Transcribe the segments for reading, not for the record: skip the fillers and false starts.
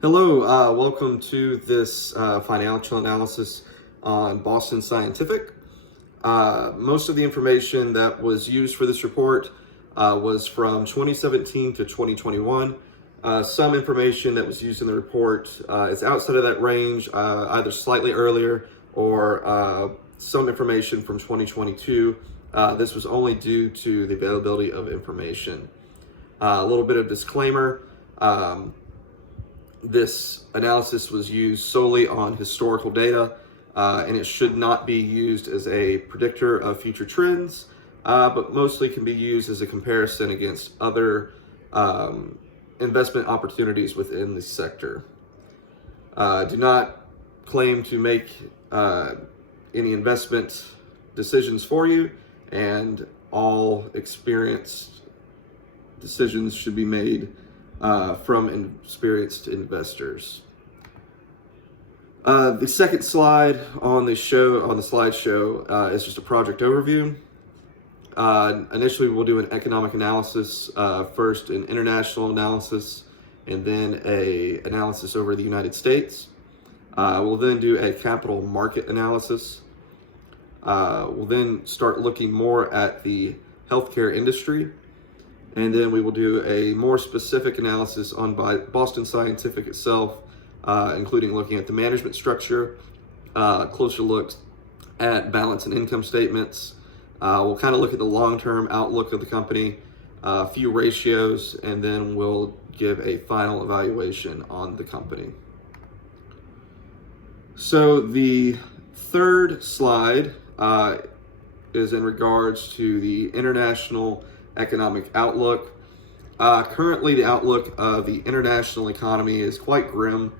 Hello, welcome to this financial analysis on Boston Scientific. Most of the information that was used for this report was from 2017 to 2021. Some information that was used in the report is outside of that range, either slightly earlier or some information from 2022. This was only due to the availability of information. A little bit of disclaimer. This analysis was used solely on historical data, and it should not be used as a predictor of future trends, but mostly can be used as a comparison against other investment opportunities within the sector. Do not claim to make any investment decisions for you, and all experienced decisions should be made from experienced investors. The second slide on the slideshow is just a project overview. Initially, we'll do an economic analysis, first an international analysis, and then an analysis over the United States. We'll then do a capital market analysis. We'll then start looking more at the healthcare industry. And then we will do a more specific analysis on Boston Scientific itself, including looking at the management structure, closer looks at balance and income statements. We'll kind of look at the long-term outlook of the company, a few ratios, and then we'll give a final evaluation on the company. So the third slide is in regards to the international economic outlook. Currently, the outlook of the international economy is quite grim.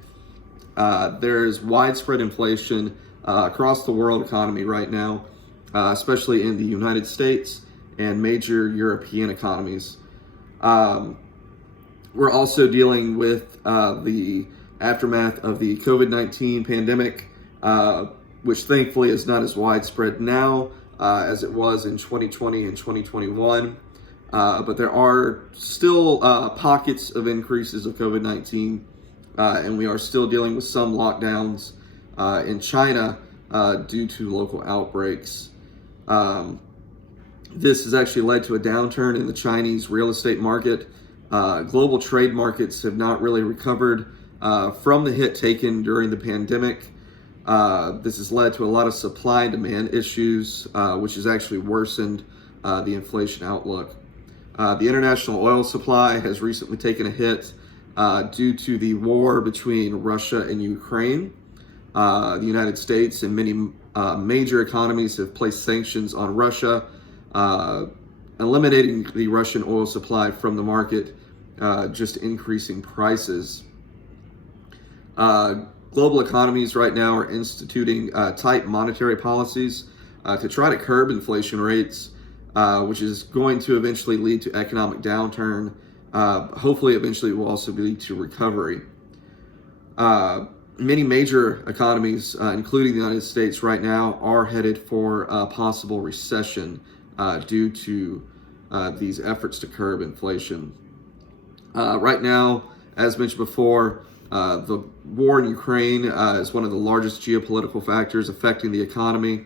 There's widespread inflation across the world economy right now, especially in the United States and major European economies. We're also dealing with the aftermath of the COVID-19 pandemic, which thankfully is not as widespread now as it was in 2020 and 2021. But there are still pockets of increases of COVID-19, and we are still dealing with some lockdowns in China due to local outbreaks. This has actually led to a downturn in the Chinese real estate market. Global trade markets have not really recovered from the hit taken during the pandemic. This has led to a lot of supply and demand issues, which has actually worsened the inflation outlook. The international oil supply has recently taken a hit due to the war between Russia and Ukraine. The United States and many major economies have placed sanctions on Russia, eliminating the Russian oil supply from the market, just increasing prices. Global economies right now are instituting tight monetary policies to try to curb inflation rates, which is going to eventually lead to economic downturn. Hopefully, eventually it will also lead to recovery. Many major economies, including the United States right now, are headed for a possible recession due to these efforts to curb inflation. Right now, as mentioned before, the war in Ukraine is one of the largest geopolitical factors affecting the economy.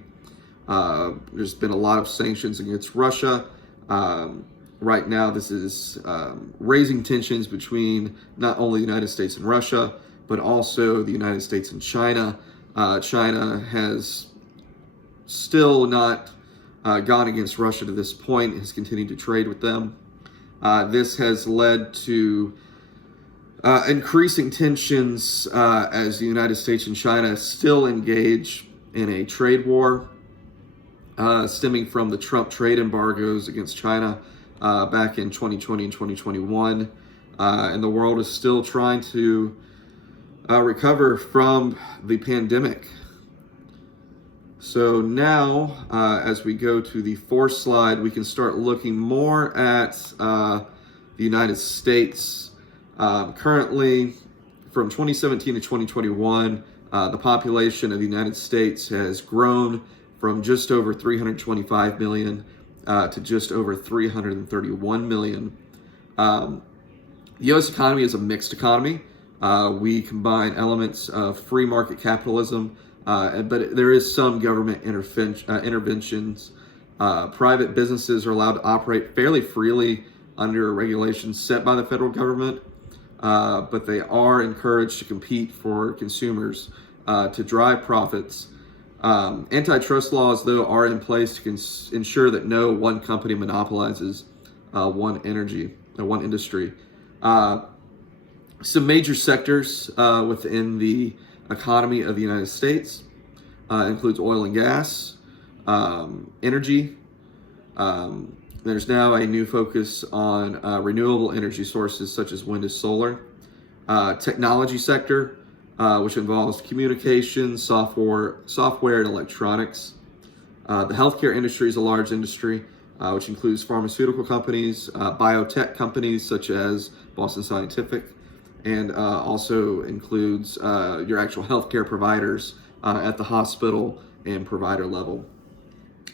There's been a lot of sanctions against Russia. Right now, this is raising tensions between not only the United States and Russia, but also the United States and China. China has still not gone against Russia to this point, has continued to trade with them. This has led to increasing tensions as the United States and China still engage in a trade war, stemming from the Trump trade embargoes against China back in 2020 and 2021. And the world is still trying to recover from the pandemic. So now, as we go to the fourth slide, we can start looking more at the United States. Currently, from 2017 to 2021, the population of the United States has grown from just over 325 million to just over 331 million. The U.S. economy is a mixed economy. We combine elements of free market capitalism, but there is some government interventions. Private businesses are allowed to operate fairly freely under regulations set by the federal government, but they are encouraged to compete for consumers to drive profits. Antitrust laws, though, are in place to ensure that no one company monopolizes one industry. Some major sectors within the economy of the United States includes oil and gas, energy. There's now a new focus on renewable energy sources such as wind and solar. Technology sector, which involves communications, software, and electronics. The healthcare industry is a large industry, which includes pharmaceutical companies, biotech companies such as Boston Scientific, and also includes your actual healthcare providers at the hospital and provider level.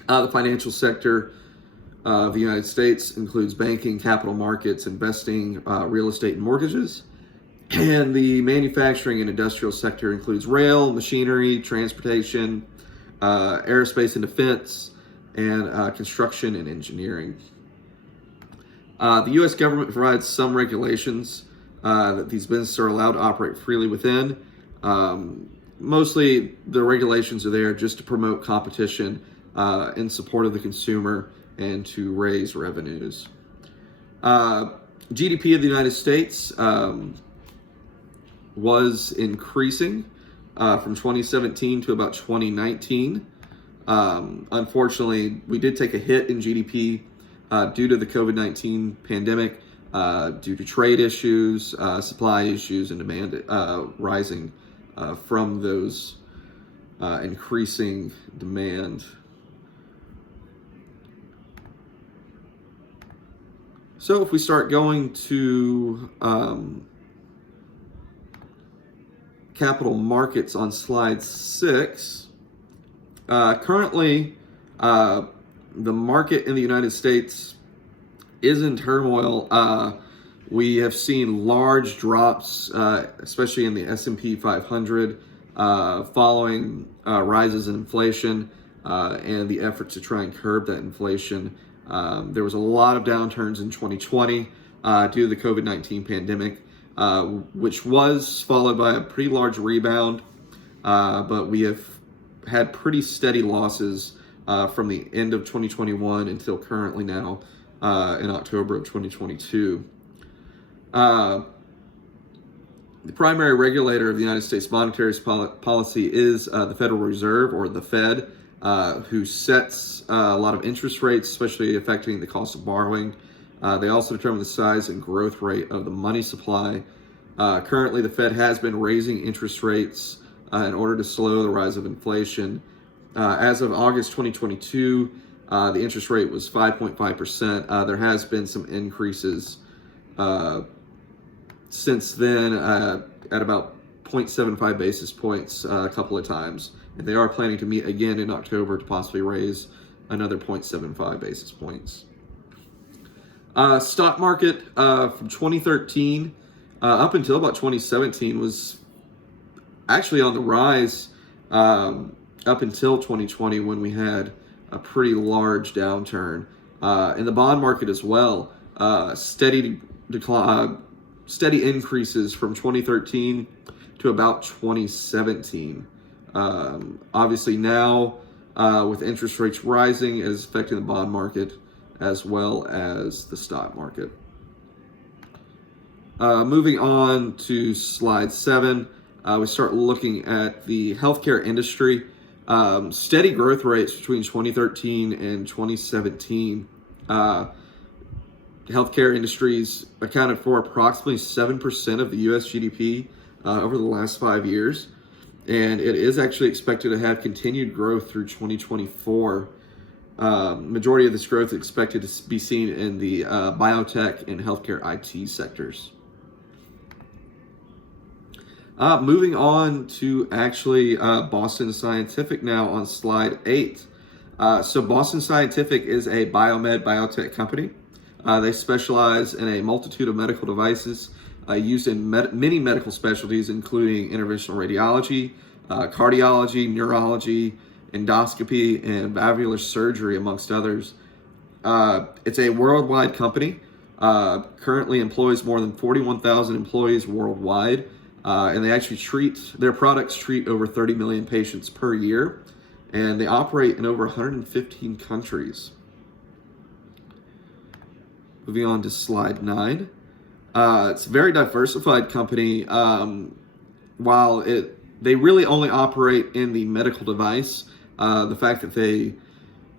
The financial sector of the United States includes banking, capital markets, investing, real estate, and mortgages. And the manufacturing and industrial sector includes rail, machinery, transportation, aerospace and defense, and construction and engineering. The U.S. government provides some regulations that these businesses are allowed to operate freely within. Mostly the regulations are there just to promote competition in support of the consumer and to raise revenues. GDP of the United States was increasing from 2017 to about 2019. Unfortunately, we did take a hit in GDP due to the COVID-19 pandemic, due to trade issues, supply issues, and demand rising from those increasing demand. So if we start going to capital markets on slide 6, currently the market in the United States is in turmoil. We have seen large drops, especially in the S&P 500, following rises in inflation and the effort to try and curb that inflation. There was a lot of downturns in 2020 due to the COVID-19 pandemic, which was followed by a pretty large rebound, but we have had pretty steady losses from the end of 2021 until currently now in October of 2022. The primary regulator of the United States monetary policy is the Federal Reserve, or the Fed, who sets a lot of interest rates, especially affecting the cost of borrowing. They also determine the size and growth rate of the money supply. Currently, the Fed has been raising interest rates in order to slow the rise of inflation. As of August 2022, the interest rate was 5.5%. There has been some increases since then at about 0.75 basis points a couple of times. And they are planning to meet again in October to possibly raise another 0.75 basis points. Stock market from 2013 up until about 2017 was actually on the rise up until 2020, when we had a pretty large downturn. In the bond market as well, steady increases from 2013 to about 2017. Obviously now, with interest rates rising, it is affecting the bond market as well as the stock market. Moving on to slide 7, we start looking at the healthcare industry. Steady growth rates between 2013 and 2017. Healthcare industries accounted for approximately 7% of the U.S. GDP over the last 5 years, and it is actually expected to have continued growth through 2024. Majority of this growth is expected to be seen in the biotech and healthcare IT sectors. Moving on to actually Boston Scientific now on slide 8. So Boston Scientific is a biotech company. They specialize in a multitude of medical devices used in many medical specialties, including interventional radiology, cardiology, neurology, endoscopy, and valvular surgery, amongst others. It's a worldwide company, currently employs more than 41,000 employees worldwide, and they actually their products treat over 30 million patients per year, and they operate in over 115 countries. Moving on to slide 9. It's a very diversified company. While they really only operate in the medical device, the fact that they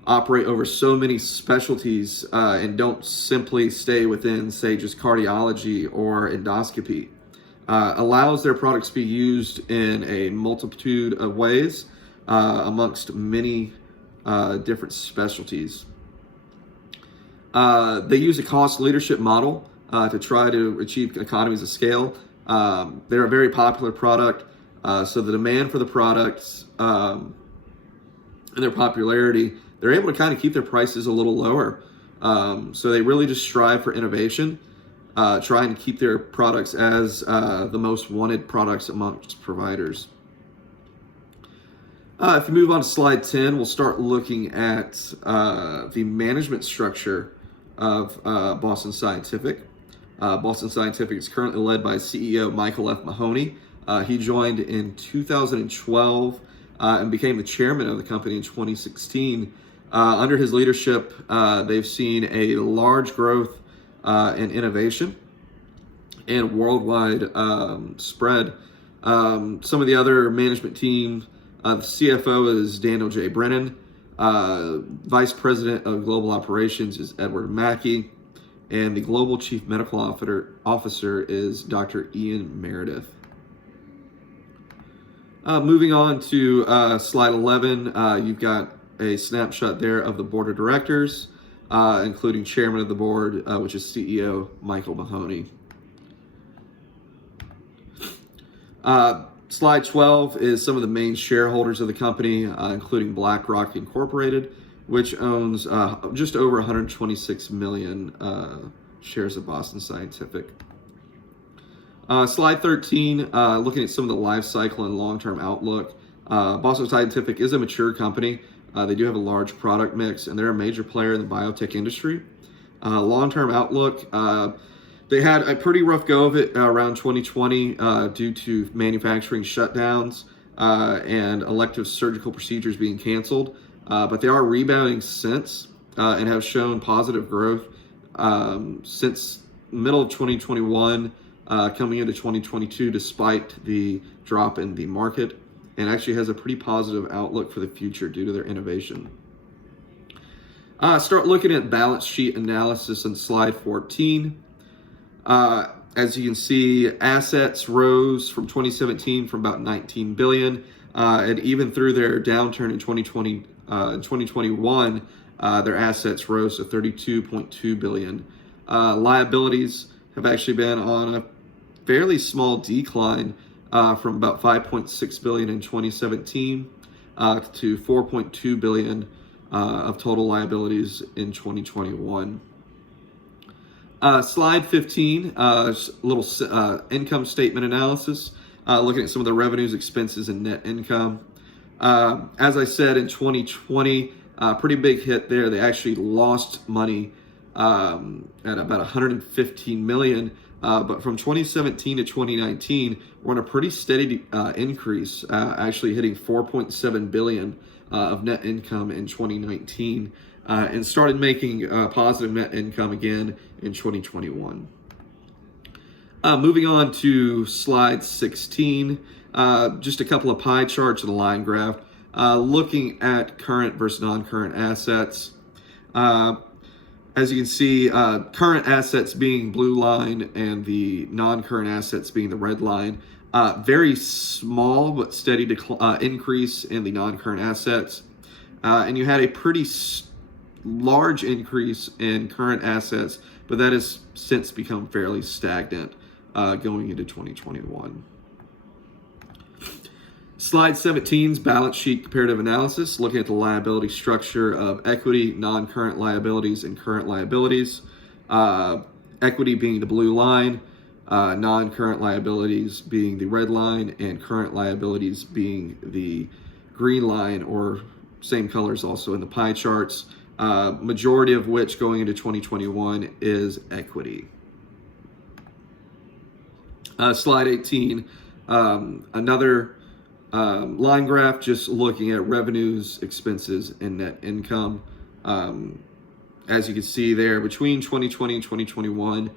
operate over so many specialties and don't simply stay within, say, just cardiology or endoscopy, allows their products to be used in a multitude of ways amongst many different specialties. They use a cost leadership model to try to achieve economies of scale. They're a very popular product, so the demand for the products and their popularity, they're able to kind of keep their prices a little lower. So they really just strive for innovation, trying to keep their products as the most wanted products amongst providers. If you move on to slide 10, we'll start looking at the management structure of Boston Scientific. Boston Scientific is currently led by CEO Michael F. Mahoney. He joined in 2012 and became the chairman of the company in 2016. Under his leadership, they've seen a large growth in innovation and worldwide spread. Some of the other management team, the CFO is Daniel J. Brennan. Vice President of Global Operations is Edward Mackey. And the Global Chief Medical Officer is Dr. Ian Meredith. Moving on to slide 11, you've got a snapshot there of the board of directors, including chairman of the board, which is CEO Michael Mahoney. Slide 12 is some of the main shareholders of the company, including BlackRock Incorporated, which owns just over 126 million shares of Boston Scientific. Slide 13, looking at some of the life cycle and long-term outlook. Boston Scientific is a mature company. They do have a large product mix, and they're a major player in the biotech industry. Long-term outlook, they had a pretty rough go of it around 2020 due to manufacturing shutdowns and elective surgical procedures being canceled. But they are rebounding since and have shown positive growth since middle of 2021 coming into 2022 despite the drop in the market, and actually has a pretty positive outlook for the future due to their innovation. Start looking at balance sheet analysis on slide 14. As you can see, assets rose from 2017 from about 19 billion, and even through their downturn in 2021, their assets rose to 32.2 billion. Liabilities have actually been on a fairly small decline from about 5.6 billion in 2017 to 4.2 billion of total liabilities in 2021. Slide 15, a little income statement analysis, looking at some of the revenues, expenses, and net income. As I said, in 2020, pretty big hit there. They actually lost money at about 115 million. But from 2017 to 2019, we're on a pretty steady increase, actually hitting 4.7 billion of net income in 2019, and started making positive net income again in 2021. Moving on to slide 16, just a couple of pie charts and a line graph, looking at current versus non-current assets. As you can see, current assets being blue line and the non-current assets being the red line. Very small but steady increase in the non-current assets. And you had a pretty large increase in current assets, but that has since become fairly stagnant going into 2021. Slide 17's balance sheet comparative analysis, looking at the liability structure of equity, non-current liabilities, and current liabilities. Equity being the blue line, non-current liabilities being the red line and current liabilities being the green line, or same colors also in the pie charts, majority of which going into 2021 is equity. Slide 18, another line graph just looking at revenues, expenses, and net income. As you can see there, between 2020 and 2021,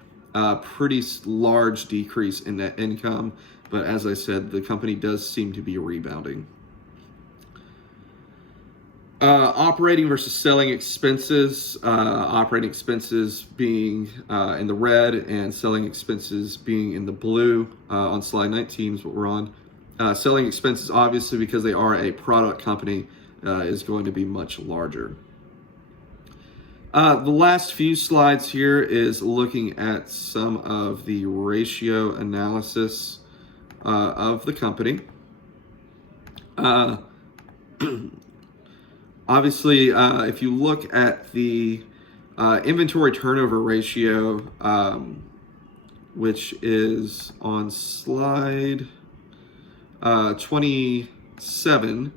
pretty large decrease in net income. But as I said, the company does seem to be rebounding. Operating versus selling expenses. Operating expenses being in the red and selling expenses being in the blue. On slide 19 is what we're on. Selling expenses, obviously, because they are a product company, is going to be much larger. The last few slides here is looking at some of the ratio analysis of the company. Obviously, if you look at the inventory turnover ratio, which is on slide 27,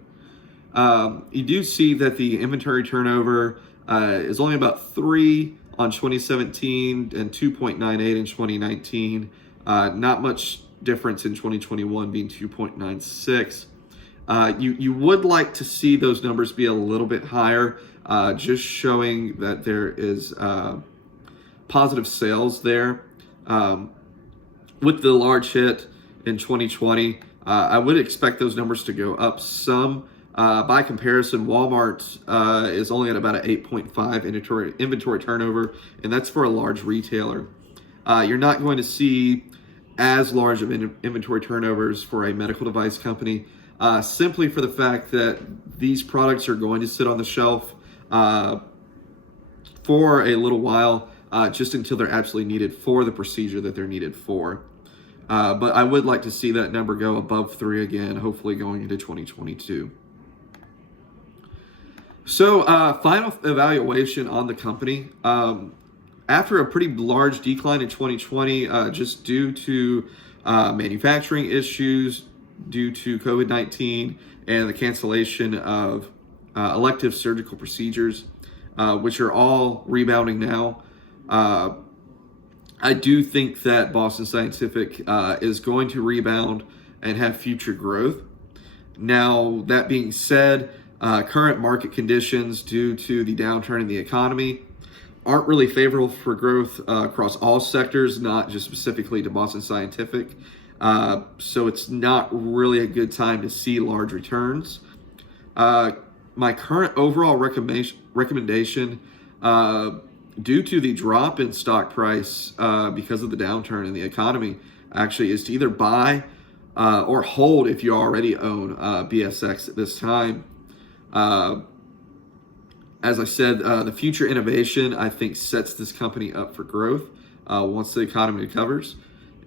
you do see that the inventory turnover is only about 3 on 2017 and 2.98 in 2019. Not much difference in 2021 being 2.96. You would like to see those numbers be a little bit higher, just showing that there is positive sales there. With the large hit in 2020, I would expect those numbers to go up some. By comparison, Walmart is only at about an 8.5 inventory turnover, and that's for a large retailer. You're not going to see as large of inventory turnovers for a medical device company, simply for the fact that these products are going to sit on the shelf for a little while, just until they're absolutely needed for the procedure that they're needed for. But I would like to see that number go above 3 again, hopefully going into 2022. So final evaluation on the company. After a pretty large decline in 2020, just due to manufacturing issues, due to COVID-19 and the cancellation of elective surgical procedures, which are all rebounding now, I do think that Boston Scientific is going to rebound and have future growth. Now, that being said, current market conditions due to the downturn in the economy aren't really favorable for growth across all sectors, not just specifically to Boston Scientific. So it's not really a good time to see large returns. My current overall recommendation, due to the drop in stock price because of the downturn in the economy, actually is to either buy or hold if you already own BSX at this time. As I said, the future innovation, I think, sets this company up for growth once the economy recovers.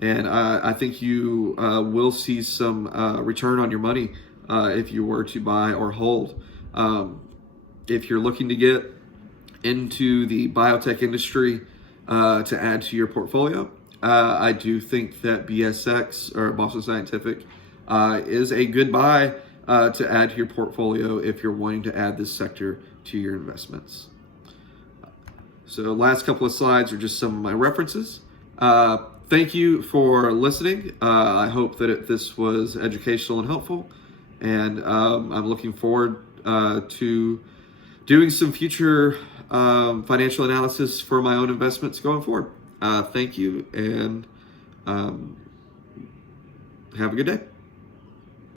And I think you will see some return on your money if you were to buy or hold. If you're looking to get into the biotech industry to add to your portfolio, I do think that BSX, or Boston Scientific, is a good buy to add to your portfolio if you're wanting to add this sector to your investments. So the last couple of slides are just some of my references. Thank you for listening. I hope that this was educational and helpful, and I'm looking forward to doing some future financial analysis for my own investments going forward. Thank you, and have a good day.